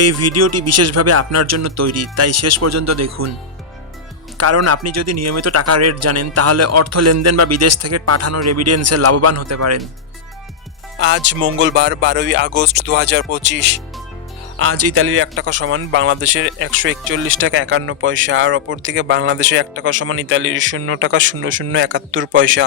এই ভিডিওটি বিশেষভাবে আপনার জন্য তৈরি, তাই শেষ পর্যন্ত দেখুন। কারণ আপনি যদি নিয়মিত টাকা রেট জানেন, তাহলে অর্থ লেনদেন বা বিদেশ থেকে পাঠানো রেভিডেন্সে লাভবান হতে পারেন। আজ মঙ্গলবার, বারোই আগস্ট দু হাজার পঁচিশ। আজ ইতালির এক টাকা সমান বাংলাদেশের একশো একচল্লিশ টাকা একান্ন পয়সা, আর অপর থেকে বাংলাদেশের এক টাকা সমান ইতালির শূন্য টাকা শূন্য শূন্য একাত্তর পয়সা।